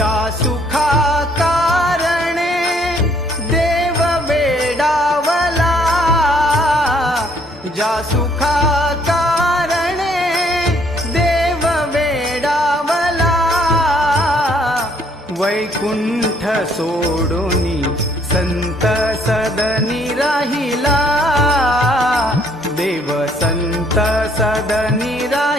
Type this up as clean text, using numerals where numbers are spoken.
ज्या सुखा कारणे देव वेडावला, ज्या सुखा कारणे देव वेडावला, वैकुंठ सोडूनी संत सदनी राहिला, देव संत सदनी राहिला.